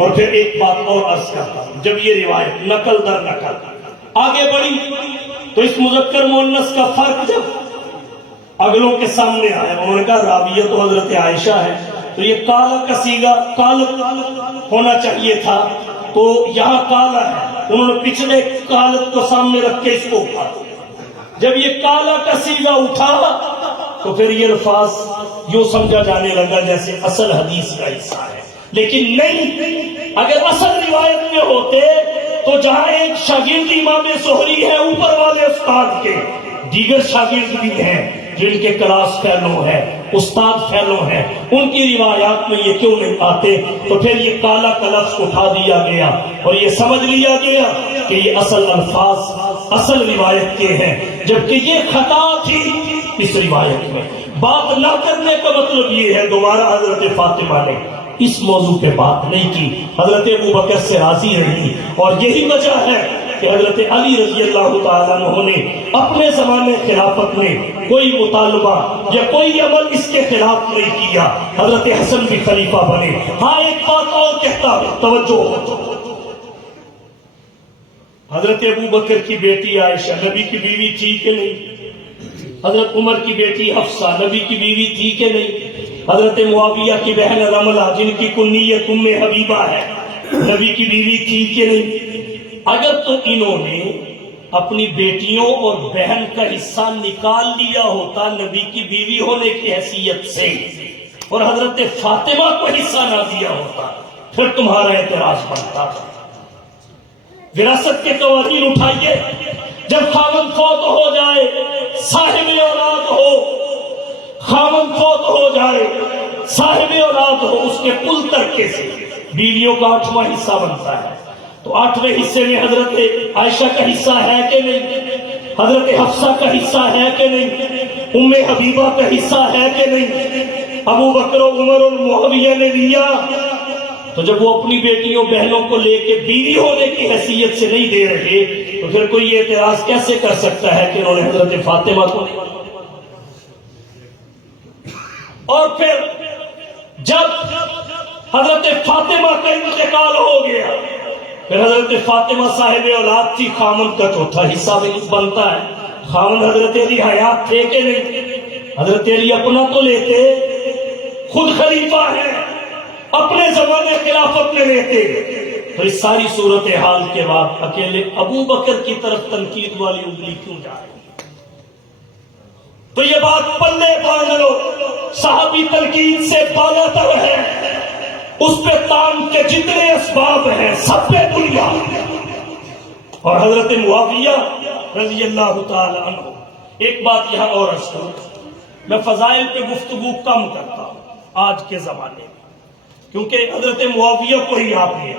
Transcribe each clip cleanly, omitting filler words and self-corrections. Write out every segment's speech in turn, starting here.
اور پھر ایک بات اور عرض کرتا ہوں، جب یہ روایت نقل در نقل آگے بڑھی تو اس مذکر مؤنث کا فرق جب اگلوں کے سامنے آیا، انہوں نے کہا راویہ تو حضرت عائشہ ہے، تو یہ کالا کا صیغہ کال ہونا چاہیے تھا، تو یہاں کالا ہے، انہوں نے پچھلے کالت کو سامنے رکھ کے اس کو اٹھا۔ جب یہ کالا کا صیغہ اٹھا تو پھر یہ الفاظ یوں سمجھا جانے لگا جیسے اصل حدیث کا حصہ ہے، لیکن نہیں، اگر اصل روایت میں ہوتے تو جہاں ایک شاگرد امام زہری ہے اوپر والے استاد کے، دیگر شاگرد بھی ہیں جن کے کلاس فیلو ہے، استاد فیلو ہیں، ان کی روایات میں یہ کیوں نہیں آتے؟ تو پھر یہ کالا کا لفظ اٹھا دیا گیا اور یہ سمجھ لیا گیا کہ یہ اصل الفاظ اصل روایت کے ہیں، جبکہ یہ خطا تھی اس روایت میں۔ بات نہ کرنے کا مطلب یہ ہے، دوبارہ حضرت فاطمہ نے اس موضوع پہ بات نہیں کی، حضرت ابوبکر سے راضی رہی، اور یہی وجہ ہے کہ حضرت علی رضی اللہ تعالیٰ عنہ نے اپنے زمانے خلافت میں کوئی مطالبہ یا کوئی عمل اس کے خلاف نہیں کیا، حضرت حسن بھی خلیفہ بنے۔ ہاں ایک بات اور کہتا ہوں، توجہ ہو، حضرت ابوبکر کی بیٹی عائشہ نبی کی بیوی تھی کہ نہیں؟ حضرت عمر کی بیٹی حفصہ نبی کی بیوی تھی کہ نہیں؟ حضرت معاویہ کی بہن رملہ جن کی کنیت ام حبیبہ ہے نبی کی بیوی تھی کہ نہیں؟ اگر تو انہوں نے اپنی بیٹیوں اور بہن کا حصہ نکال لیا ہوتا نبی کی بیوی ہونے کی حیثیت سے اور حضرت فاطمہ کو حصہ نہ دیا ہوتا، پھر تمہارا اعتراض بنتا تھا۔ وراثت کے قوانین اٹھائیے، جب خاوند فوت ہو جائے، صاحب اولاد ہو، خاوند فوت ہو جائے، صاحب اولاد ہو، اس کے کل ترکے سے بیویوں کا 8واں حصہ بنتا ہے، تو 8ویں حصے میں حضرت عائشہ کا حصہ ہے کہ نہیں؟ حضرت حفصہ کا حصہ ہے کہ نہیں؟ ام حبیبہ کا حصہ ہے کہ نہیں؟ ابو بکر و عمر اور معاویہ نے لیا، تو جب وہ اپنی بیٹیوں بہنوں کو لے کے بیوی ہونے کی حیثیت سے نہیں دے رہے تو پھر کوئی یہ اعتراض کیسے کر سکتا ہے کہ انہوں نے حضرت فاطمہ کو؟ اور پھر جب حضرت فاطمہ کا انتقال ہو گیا، پھر حضرت فاطمہ صاحب اولاد تھی، خامن کا چوتھا حصہ بھی بنتا ہے۔ خامن حضرت علی حیات تھے کہ نہیں؟ حضرت علی اپنا تو لیتے، خود خلیفہ ہیں، اپنے زمانے خلافت میں لیتے، تو اس ساری صورتحال کے بعد اکیلے ابو بکر کی طرف تنقید والی انگلی کیوں جا رہی؟ تو یہ بات پلے باندھ لو، صحابی تنقید سے بالا تر ہے، اس پہ تان کے جتنے اسباب ہیں سب پہ بنیاد ہے۔ اور حضرت معاویہ رضی اللہ تعالی عنہ، ایک بات یہاں اور عرض کروں، میں فضائل پہ گفتگو کم کرتا ہوں آج کے زمانے میں، کیونکہ حضرت معاویہ کو ہی آپ نے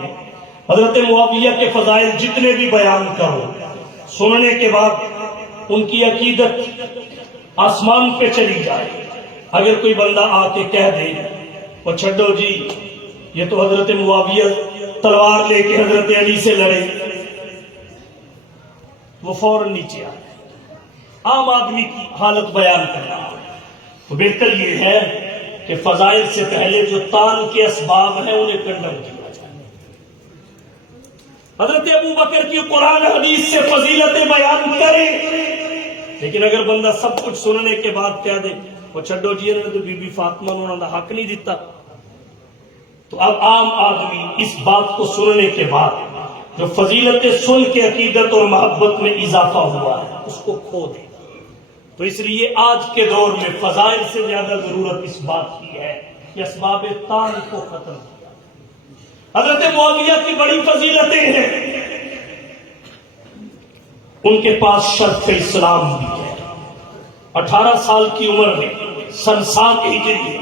حضرت معاویہ کے فضائل جتنے بھی بیان کرو، سننے کے بعد ان کی عقیدت آسمان پہ چلی جائے۔ اگر کوئی بندہ آ کے کہہ دے وہ چھڈو جی یہ تو حضرت معاویہ تلوار لے کے حضرت علی سے لڑے، وہ فوراً نیچے آ جائے۔ عام آدمی کی حالت بیان کر رہا ہے، تو بہتر یہ ہے کہ فضائل سے پہلے جو تان کے اسباب ہیں انہیں کنڈم کیا جائے۔ حضرت ابو بکر کی قرآن حدیث سے فضیلتیں بیان کریں، لیکن اگر بندہ سب کچھ سننے کے بعد کہہ دے وہ چھڈو جی نے تو بی بی فاطمہ انہوں نے حق نہیں دیتا، تو اب عام آدمی اس بات کو سننے کے بعد جو فضیلتیں سن کے عقیدت اور محبت میں اضافہ ہوا ہے اس کو کھو دے۔ تو اس لیے آج کے دور میں فضائل سے زیادہ ضرورت اس بات کی ہے کہ اسباب تان کو ختم کیا۔ حضرت معاویہ کی بڑی فضیلتیں ہیں، ان کے پاس شرف اسلام بھی ہے۔ 18 سال کی عمر میں سن 7 ہجری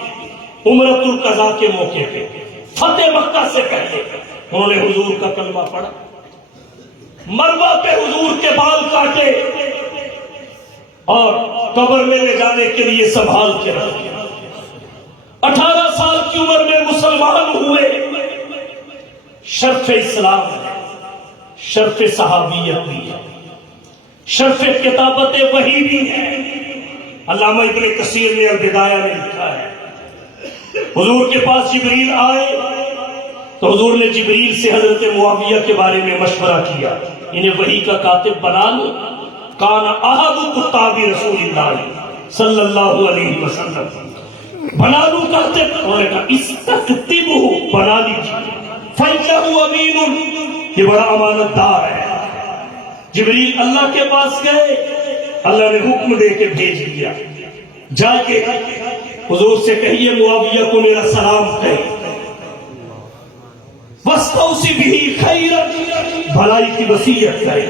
عمرۃ القضاء کے موقع پہ فتح مکہ سے پہلے انہوں نے حضور کا کلمہ پڑھا، مروہ پہ حضور کے بال کاٹے اور قبر میں لے جانے کے لیے سنبھال کے رکھے۔ 18 سال کی عمر میں مسلمان ہوئے۔ شرف اسلام ہے، شرف صحابیت بھی ہے، شرف کتابت وحی بھی ہے۔ علامہ ابن کثیر نے البدایہ میں لکھا ہے، حضور کے پاس جبریل آئے، تو حضور نے جبریل سے حضرت معاویہ کے بارے میں مشورہ کیا، انہیں وحی کا کاتب بنا لو۔ کان احد کتاب رسول اللہ صلی اللہ علیہ وسلم، بنا لو کاتب، انہوں نے کہا استکتبہ، بنا لیجیے، فإنہ امین، یہ بڑا امانت دار ہے۔ جبریل اللہ کے پاس گئے، اللہ نے حکم دے کے بھیج دیا، جا کے حضور سے کہیے معاویہ کو میرا سلام کہے، وَاسْتَوْصِ بِهِ خَيْرًا، بھلائی کی وصیت کرے،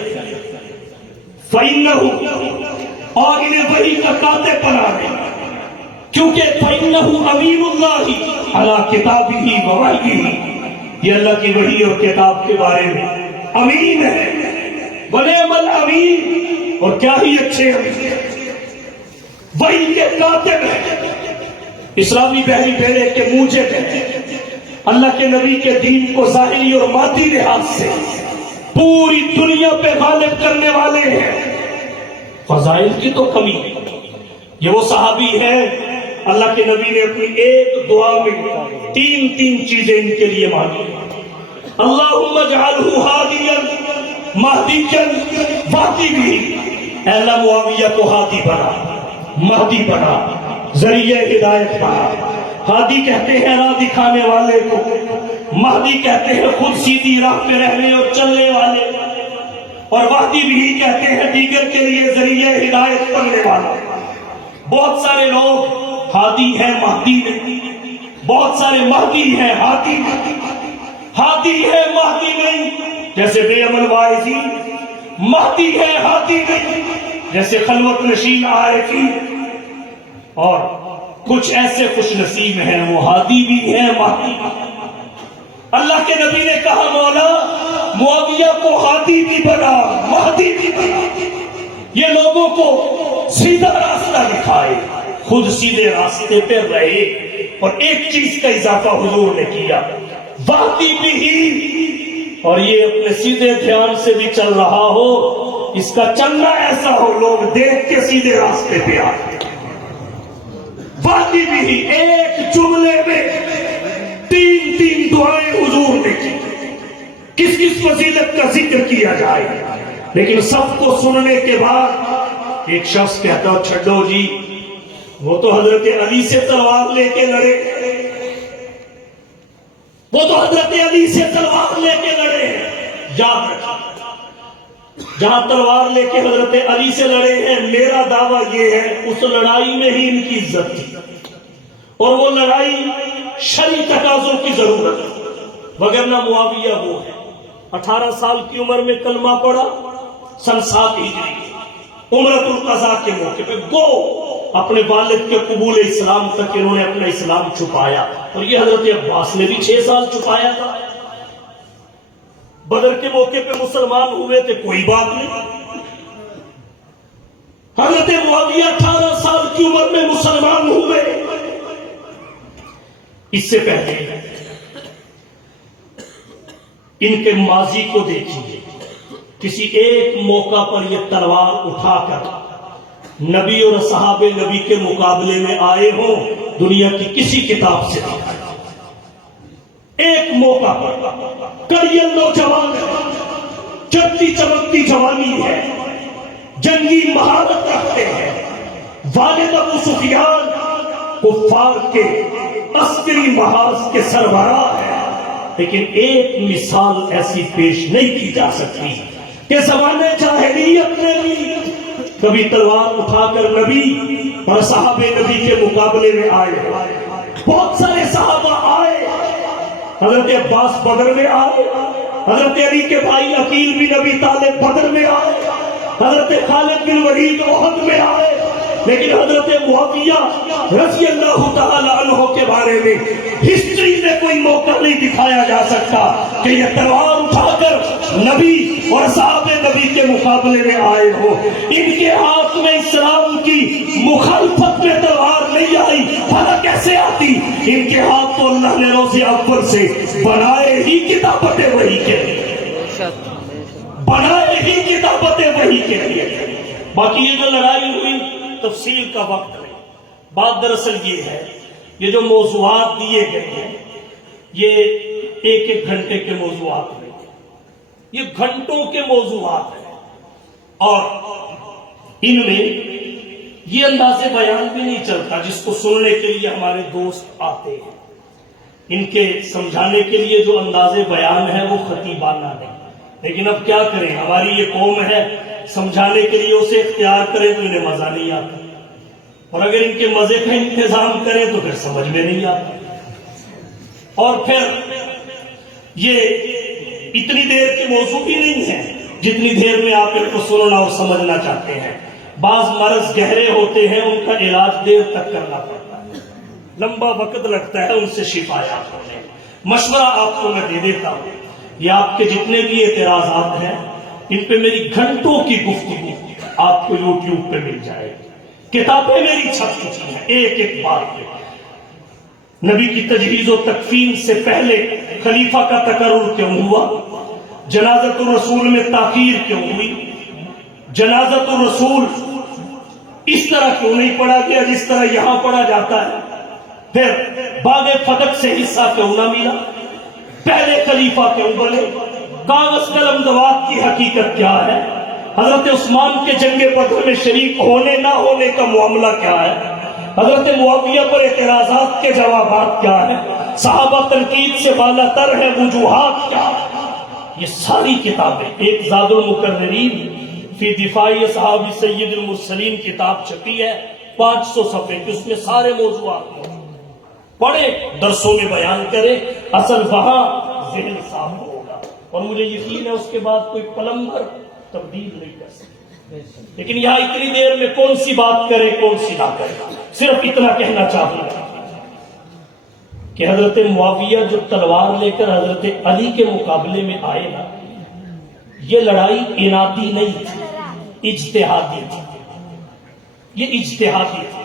فَإِنَّهُ، اور انہیں وحی کا کاتب بنا دے، کیونکہ فَإِنَّهُ أَمِينُ اللَّهِ عَلَى كِتَابِهِ وَوَحْيِهِ، یہ اللہ کی وحی اور کتاب کے بارے میں امین ہے۔ وَنِعْمَ الْأَمِينُ، اور کیا ہی اچھے امین، وحی کے کاتب ہیں۔ اسلامی بحری بیڑے کے موجب ہیں، اللہ کے نبی کے دین کو ظاہری اور مادی لحاظ سے پوری دنیا پہ غالب کرنے والے ہیں۔ فضائل کی تو کمی، یہ وہ صحابی ہیں اللہ کے نبی نے اپنی ایک دعا میں تین چیزیں ان کے لیے مانگی، اللہم اجعلہ ہادیا مہدیا واہدہ، اے اللہ معاویہ کو ہادی بنا، مہدی بنا، ذریعہ ہدایت بنا۔ ہادی کہتے ہیں راہ دکھانے والے کو، مہدی کہتے ہیں خود سیدھی راہ پہ رہنے اور چلنے والے، اور واہدی بھی کہتے ہیں دیگر کے لیے ذریعہ ہدایت بننے والا۔ بہت سارے لوگ ہادی ہیں مہدی نہیں، بہت سارے مہدی ہیں ہادی نہیں، ہادی ہے مہدی نہیں، جیسے بے امن واعظی، مہدی ہے ہادی نہیں، جیسے خلوت نشین عارفی، اور کچھ ایسے خوش نصیب ہیں وہ ہادی بھی ہیں مہدی۔ اللہ کے نبی نے کہا مولا معاویہ کو ہادی بھی بنا، مہدی بھی بنا، یہ لوگوں کو سیدھا راستہ دکھائے، خود سیدھے راستے پہ رہے۔ اور ایک چیز کا اضافہ حضور نے کیا، واہدی بھی، اور یہ اپنے سیدھے دھیان سے بھی چل رہا ہو، اس کا چلنا ایسا ہو لوگ دیکھ کے سیدھے راستے پہ آئے۔ واہدی بھی، ایک جملے میں تین دعائیں حضور نے کی، کس فضیلت کا ذکر کیا جائے، لیکن سب کو سننے کے بعد ایک شخص کہتا چھڈو جی، وہ تو حضرت علی سے تلوار لے کے لڑے، وہ تو حضرت علی سے تلوار لے کے لڑے، یاد رکھیں جہاں تلوار لے کے حضرت علی سے لڑے ہیں، میرا دعویٰ یہ ہے اس لڑائی میں ہی ان کی عزت تھی، اور وہ لڑائی شرعی تقاضوں کی ضرورت ہے، وگرنہ معاویہ وہ ہے 18 سال کی عمر میں کلمہ پڑھا، سن 7 ہجری عمرۃ القضاء کے موقع پہ گو اپنے والد کے قبول اسلام تک انہوں نے اپنا اسلام چھپایا، اور یہ حضرت عباس نے بھی 6 سال چھپایا تھا۔ بدر کے موقع پہ مسلمان ہوئے تھے، کوئی بات نہیں، حضرت معاویہ 18 سال کی عمر میں مسلمان ہوئے۔ اس سے پہلے ان کے ماضی کو دیکھیے، کسی ایک موقع پر یہ تلوار اٹھا کر نبی اور صحابہ نبی کے مقابلے میں آئے ہوں دنیا کی کسی کتاب سے نہیں۔ ایک موقع پر کریل نوجوان ہے، چمکتی چمکتی جوانی ہے، جنگی مہارت رکھتے ہیں، والد ابو سفیان کفار کے عسکری محاذ کے سربراہ ہے، لیکن ایک مثال ایسی پیش نہیں کی جا سکتی کہ زمانے جاہلیت میں بھی کبھی تلوار اٹھا کر نبی اور صحابہ نبی کے مقابلے میں آئے۔ بہت سارے صحابہ آئے، حضرت عباس بدر میں آئے، حضرت علی کے بھائی عقیل بن ابی طالب بدر میں آئے، حضرت خالد بن ولید احد میں آئے، لیکن حضرت معاویہ رضی اللہ تعالی عنہ کے بارے میں ہسٹری میں کوئی موقع نہیں دکھایا جا سکتا کہ یہ تلوار اٹھا کر نبی اور صحابہ نبی کے مقابلے میں آئے ہو۔ ان کے ہاتھ میں اسلام کی مخالفت میں تلوار نہیں آئی، بھلا کیسے آتی؟ ان کے ہاتھ تو اللہ نے روز اول سے بنائے ہی کتابت وحی کے لیے، بنائے ہی کتابت وحی کے لیے۔ باقی یہ جو لڑائی ہوئی تفصیل کا وقت نہیں، بات دراصل یہ ہے، یہ جو موضوعات دیے گئے ہیں یہ ایک ایک گھنٹے کے موضوعات ہیں، یہ گھنٹوں کے موضوعات ہیں، اور ان میں یہ انداز بیان بھی نہیں چلتا جس کو سننے کے لیے ہمارے دوست آتے ہیں۔ ان کے سمجھانے کے لیے جو انداز بیان ہے وہ خطیبانہ نہیں، لیکن اب کیا کریں، ہماری یہ قوم ہے، سمجھانے کے لیے اسے اختیار کریں تو انہیں مزہ نہیں آتا، اور اگر ان کے مزے کا انتظام کریں تو پھر سمجھ میں نہیں آتا، اور پھر یہ اتنی دیر کے موضوع بھی نہیں ہے جتنی دیر میں آپ ان کو سننا اور سمجھنا چاہتے ہیں۔ بعض مرض گہرے ہوتے ہیں، ان کا علاج دیر تک کرنا پڑتا ہے، لمبا وقت لگتا ہے ان سے شفا یاب ہونے۔ مشورہ آپ کو میں دے دیتا ہوں، یہ آپ کے جتنے بھی اعتراضات ہیں ان پہ میری گھنٹوں کی گفتگو آپ کو یوٹیوب پہ مل جائے گی، کتابیں میری چھپ چکی ہیں ایک ایک بات پہ۔ نبی کی تجہیز و تکفین سے پہلے خلیفہ کا تقرر کیوں ہوا؟ جنازۃ الرسول میں تاخیر کیوں ہوئی؟ جنازۃ الرسول اس طرح کیوں نہیں پڑھا گیا جس طرح یہاں پڑھا جاتا ہے؟ پھر باغ فتح سے حصہ کیوں نہ ملا؟ پہلے خلیفہ کیوں بنے؟ کاغذ قلم دوات کی حقیقت کیا ہے؟ حضرت عثمان کے جنگ بدر میں شریک ہونے نہ ہونے کا معاملہ کیا ہے؟ حضرت معاویہ پر اعتراضات کے جوابات کیا ہے؟ صحابہ تنقید سے بالا تر ہے، وجوہات کیا ہے؟ یہ ساری کتابیں، ایک زاد المقررین فی دفاع صحابی سید المرسلین کتاب چھپی ہے 500 صفحے کی، اس میں سارے موضوعات ہیں، پڑھے، درسوں میں بیان کرے، اصل وہاں ذہن صاف ہوگا، اور مجھے یقین ہے اس کے بعد کوئی پلمبر تبدیل نہیں کر سکتا۔ لیکن یہاں اتنی دیر میں کون سی بات کرے کون سی نہ کرے، صرف اتنا کہنا چاہوں گا کہ حضرت معاویہ جو تلوار لے کر حضرت علی کے مقابلے میں آئے نا، یہ لڑائی انادی نہیں تھی، اجتہادی تھی، یہ اجتہادی تھی،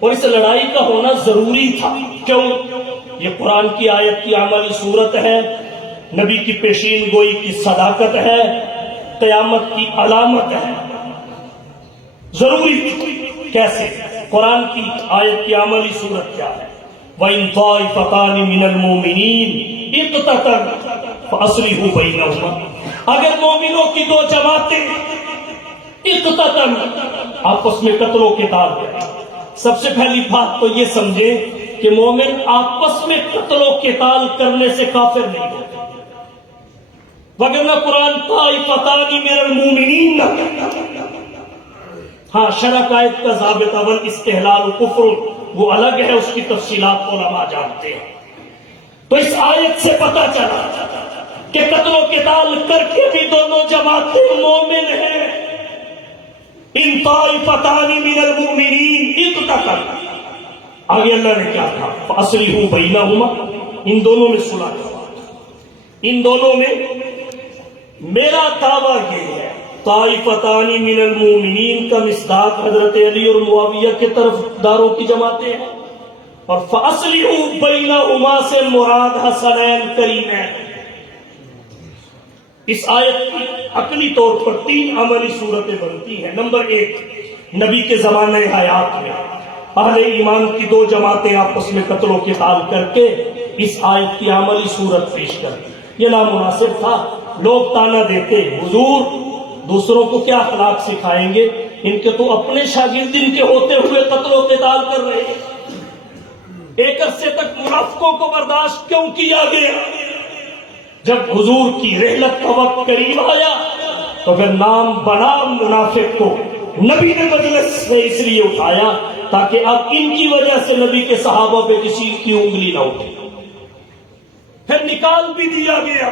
اور اس لڑائی کا ہونا ضروری تھا۔ کیوں؟ یہ قرآن کی آیت کی عملی صورت ہے، نبی کی پیشین گوئی کی صداقت ہے، قیامت کی علامت ہے، ضروری تھی۔ کیسے؟ قرآن کی آیت کی عملی صورت کیا ہے؟ وَإِن طَائِفَتَانِ مِنَ الْمُؤْمِنِينَ اقْتَتَلُوا فَأَصْلِحُوا بَيْنَهُمَا۔ اگر مومنوں کی دو جماعتیں اقتتلوا، آپس میں قتل و قتال کریں، سب سے پہلی بات تو یہ سمجھیں کہ مومن آپس میں قتل و قتال کرنے سے کافر نہیں ہوتے، وگرنہ قرآن طائفتان من المؤمنین نہ کہتا۔ ہاں شرع قائد کا ضابطہ والاستحلال کفر وہ الگ ہے، اس کی تفصیلات علماء جانتے ہیں۔ تو اس آیت سے پتہ چلا کہ قتل و قتال کر کے بھی دونوں جماعتیں مومن ہیں۔ ان طائفتان من المؤمنین اقتتلوا، آگے اللہ نے کیا کہا؟ فاصلحوا بینہما، ان دونوں میں صلح کرو۔ ان دونوں میں میرا دعویٰ یہ ہے، طائفتان من المؤمنین کا مصداق حضرت علی اور معاویہ کے طرف داروں کی جماعتیں ہیں، اور فاصلحوا بینہما سے مراد حسنین کریمین۔ اس آیت کی عقلی طور پر 3 عملی صورتیں بنتی ہیں۔ نمبر 1، نبی کے زمانہ حیات میں اہل ایمان کی 2 جماعتیں آپس میں قتل و قتال کر کے اس آیت کی عملی صورت پیش کرتی۔ یہ نامناسب تھا، لوگ تانا دیتے، حضور دوسروں کو کیا اخلاق سکھائیں گے، ان کے تو اپنے شاگرد ان کے ہوتے ہوئے قتل و قتال کر رہے ہیں۔ ایک عرصے تک منافقوں کو برداشت کیوں کیا گیا؟ جب حضور کی رحلت کا وقت قریب آیا تو پھر نام بنام منافق کو نبی نے مجلس سے اس لیے اٹھایا تاکہ اب ان کی وجہ سے نبی کے صحابہ پہ کسی کی انگلی نہ اٹھے، پھر نکال بھی دیا گیا۔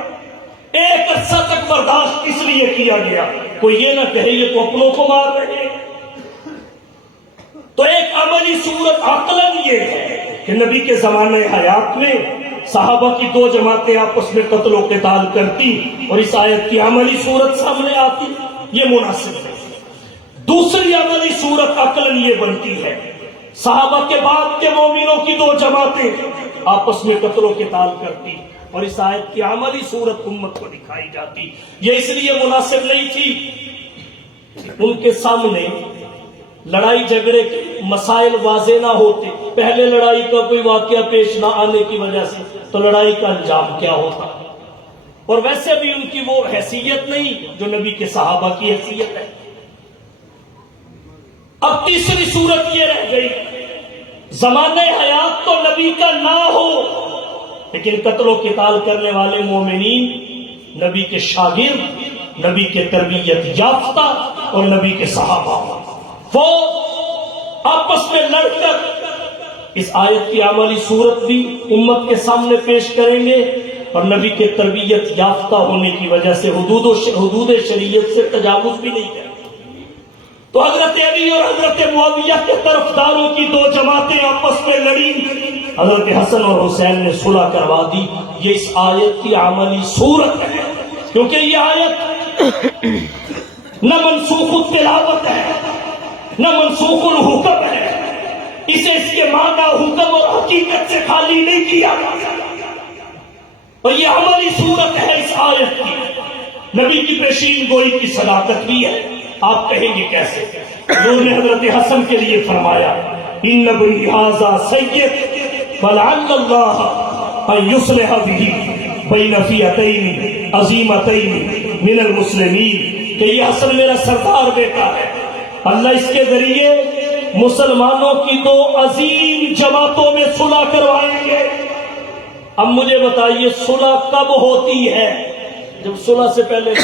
ایک عرصہ تک برداشت اس لیے کیا گیا کوئی یہ نہ کہے یہ تو اپنوں کو مار رہے ہیں۔ تو ایک عملی صورت عقلاً یہ ہے کہ نبی کے زمانے حیات میں صحابہ کی 2 جماعتیں آپس میں قتل و قتال کرتی اور اس آیت کی عملی صورت سامنے آتی، یہ مناسب ہے۔ دوسری عملی صورت عقلاً یہ بنتی ہے، صحابہ کے بعد کے مومنوں کی 2 جماعتیں آپس میں قتل و قتال کرتی اور اس آیت کی عملی صورت امت کو دکھائی جاتی۔ یہ اس لیے مناسب نہیں تھی ان کے سامنے لڑائی جھگڑے کے مسائل واضح نہ ہوتے، پہلے لڑائی کا کوئی واقعہ پیش نہ آنے کی وجہ سے تو لڑائی کا انجام کیا ہوتا؟ اور ویسے بھی ان کی وہ حیثیت نہیں جو نبی کے صحابہ کی حیثیت ہے۔ اب تیسری صورت یہ رہ گئی، زمانہ حیات تو نبی کا نہ ہو، لیکن قتل و قتال کرنے والے مومنین نبی کے شاگرد، نبی کے تربیت یافتہ اور نبی کے صحابہ، وہ آپس میں لڑ کر اس آیت کی عملی صورت بھی امت کے سامنے پیش کریں گے، اور نبی کے تربیت یافتہ ہونے کی وجہ سے حدود شریعت سے تجاوز بھی نہیں کریں۔ تو حضرت علی اور حضرت معاویہ کے طرفداروں کی دو جماعتیں آپس میں لڑی، حضرت حسن اور حسین نے صلح کروا دی۔ یہ اس آیت کی عملی صورت ہے، کیونکہ یہ آیت نہ منسوخ التلاوت ہے نہ منسوخ الحکم ہے، اسے اس کے معنی حکم اور حقیقت سے خالی نہیں کیا، اور یہ عملی صورت ہے اس آیت کی۔ نبی کی پیشین گوئی کی صداقت بھی ہے۔ آپ کہیں گے کیسے؟ حضور نے حضرت حسن کے لیے فرمایا، ان بنی ھذا سید فلعل اللہ ان یصلح بہ بین فئتین عظیمتین من المسلمین، کہ یہ حسن میرا سردار بیٹا ہے، اللہ اس کے ذریعے مسلمانوں کی دو عظیم جماعتوں میں صلح کروائیں گے۔ اب مجھے بتائیے صلح کب ہوتی ہے؟ جب صلح سے پہلے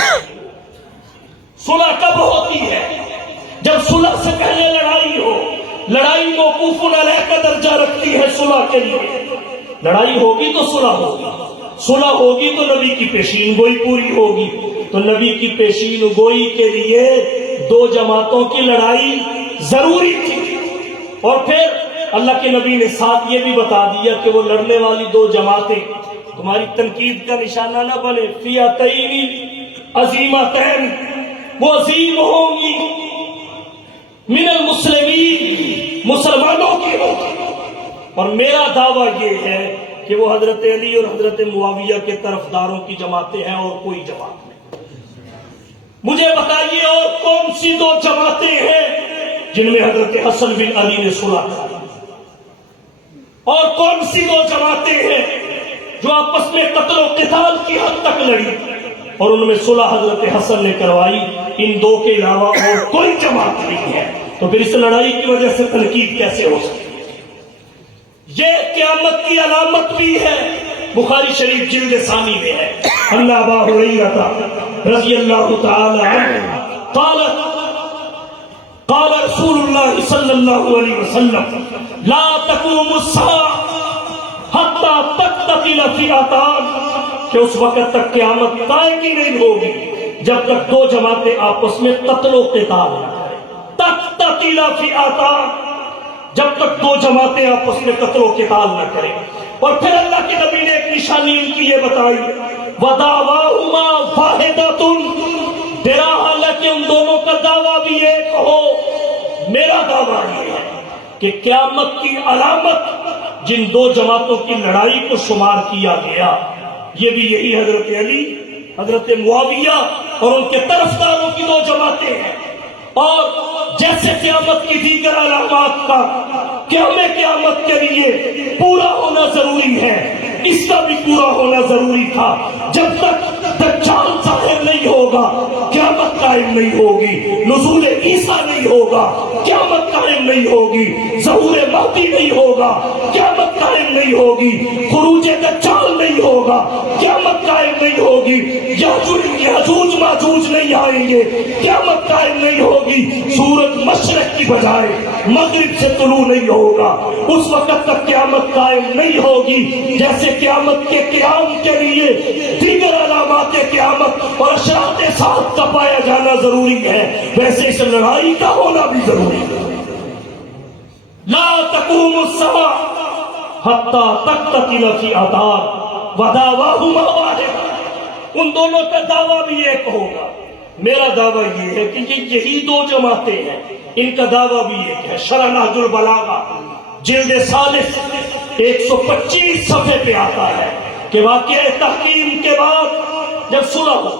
صلح کب ہوتی ہے؟ جب صلح سے پہلے لڑائی ہو۔ لڑائی موقوف علیہ کا درجہ رکھتی ہے صلح کے لیے۔ لڑائی ہوگی تو صلح ہوگی، صلح ہوگی تو نبی کی پیشین گوئی پوری ہوگی۔ تو نبی کی پیشین گوئی کے لیے دو جماعتوں کی لڑائی ضروری تھی، اور پھر اللہ کے نبی نے ساتھ یہ بھی بتا دیا کہ وہ لڑنے والی دو جماعتیں تمہاری تنقید کا نشانہ نہ بنے، فئتین عظیمتین، وہ عظیم ہوں گی، من المسلمین، مسلمانوں کی ہوگی۔ اور میرا دعویٰ یہ ہے کہ وہ حضرت علی اور حضرت معاویہ کے طرفداروں کی جماعتیں ہیں اور کوئی جماعت نہیں۔ مجھے بتائیے اور کون سی دو جماعتیں ہیں جن میں حضرت حسن بن علی نے صلح کی؟ اور کون سی دو جماعتیں ہیں جو آپس میں قتل و قتال کی حد تک لڑی اور ان میں صلح حضرت حسن نے کروائی؟ ان دو کے علاوہ اور کوئی جماعت نہیں ہے۔ تو پھر اس لڑائی کی وجہ سے تنقید کیسے ہو سکتی؟ یہ قیامت کی علامت بھی ہے۔ بخاری شریف جلد ثانی میں ہے، ان ابا ہریرہ رضی اللہ تعالی عنہ قال رسول اللہ صلی اللہ علیہ وسلم لا تقوم الساعة حتى تقتتل فئتان، کہ اس وقت تک قیامت قائم ہی نہیں ہوگی جب تک دو جماعتیں آپس میں قتل و قتال نہ کریں۔ تقتتل فئتان، جب تک دو جماعتیں آپس میں قتل و قتال نہ کریں۔ اور پھر اللہ کے نبی نے ایک نشانی ان کی یہ بتائی، وَدَعْوَاهُمَا وَاحِدَةٌ، تیرا حال ہے کہ ان دونوں کا دعویٰ بھی ایک ہو۔ میرا دعویٰ یہ ہے کہ قیامت کی علامت جن دو جماعتوں کی لڑائی کو شمار کیا گیا، یہ بھی یہی حضرت علی، حضرت معاویہ اور ان کے طرفداروں کی دو جماعتیں ہیں۔ اور جیسے قیامت کی دیگر علامات کا قیامت کے لیے پورا ہونا ضروری ہے، اس کا بھی پورا ہونا ضروری تھا۔ جب تک دجال ظاہر نہیں ہوگا قیامت قائم نہیں ہوگی، نزول عیسیٰ نہیں ہوگا قیامت قائم نہیں ہوگی، ظہور مہدی نہیں ہوگا قیامت قائم نہیں ہوگی، خروج دجال نہیں ہوگا قیامت قائم نہیں ہوگی، یاجوج ماجوج نہیں آئیں گے قیامت قائم نہیں ہوگی، سورج مشرق کی بجائے مغرب سے طلوع نہیں ہوگا، اس وقت تک قیامت قائم نہیں ہوگی۔ جیسے قیامت کے قیام کے لیے دیگر علامات قیامت اور اشراط ساعت کا پایا جانا ضروری ہے، ویسے اس لڑائی کا ہونا بھی ضروری ہے۔ لا تقوم الساعة حتى تقتتل فئتان ودعواهما واحد، ان دونوں کا دعویٰ بھی ایک ہوگا۔ میرا دعویٰ یہ ہے کہ یہی دو جماعتیں ہیں، ان کا دعویٰ بھی ایک ہے۔ شرح نہج البلاغہ جلد ثالث 125 صفحے پہ آتا ہے کہ واقعہ تحکیم کے بعد جب صلح ہو،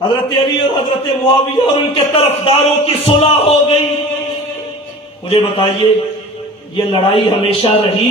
حضرت علی اور حضرت معاویہ اور ان کے طرفداروں کی صلح ہو گئی، مجھے بتائیے یہ لڑائی ہمیشہ رہی؟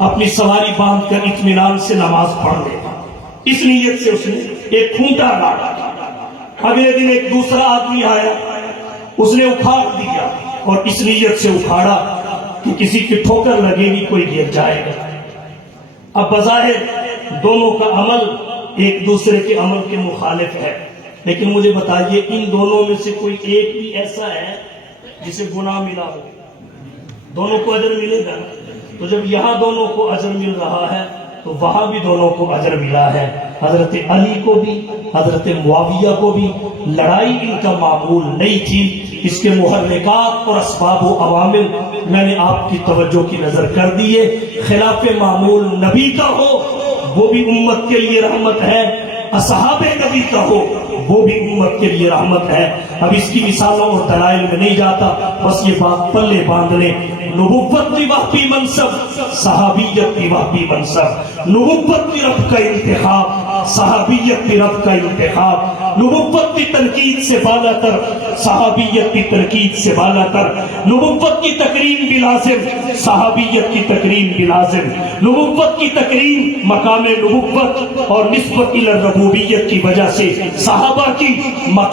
اپنی سواری باندھ کر اطمینان سے نماز پڑھ لیتا. اس نیت سے اس نے ایک کھونٹا گاڑا. اگلے دن ایک دوسرا آدمی آیا, اس نے اکھاڑ دیا اور اس نیت سے اکھاڑا کہ کسی کی ٹھوکر لگے گی, کوئی گر جائے گا. اب بظاہر دونوں کا عمل ایک دوسرے کے عمل کے مخالف ہے, لیکن مجھے بتائیے ان دونوں میں سے کوئی ایک بھی ایسا ہے جسے گناہ ملا ہو؟ دونوں کو اجر ملے گا. تو جب یہاں دونوں کو اجر مل رہا ہے تو وہاں بھی دونوں کو اجر ملا ہے. حضرت علی کو بھی حضرت معاویہ کو بھی لڑائی ان کا معمول نہیں تھی. اس کے محرکات اور اسباب و عوامل میں نے آپ کی توجہ کی نظر کر دیے. خلاف معمول نبی کا ہو وہ بھی امت کے لیے رحمت ہے, اصحاب نبی کا ہو وہ بھی امت کے لیے رحمت ہے. اب اس کی مثالوں اور دلائل میں نہیں جاتا, بس یہ بات پلے باندھ لیں. نبوت کی وحبی منصب, صحابیت کی وحبی منصب. نبوت کی رب کا انتخاب, صحابیت کی رب کا انتخاب. نبوت کی تنقید سے بالا تر, صحابیت کی تنقید سے بالا تر. نبوت کی تکریم بھی لازم, صحابیت کی تکریم بھی لازم. نبوت کی تکریم مقام نبوت اور نسبت الی الربوبیت کی وجہ سے صحابہ کی مقام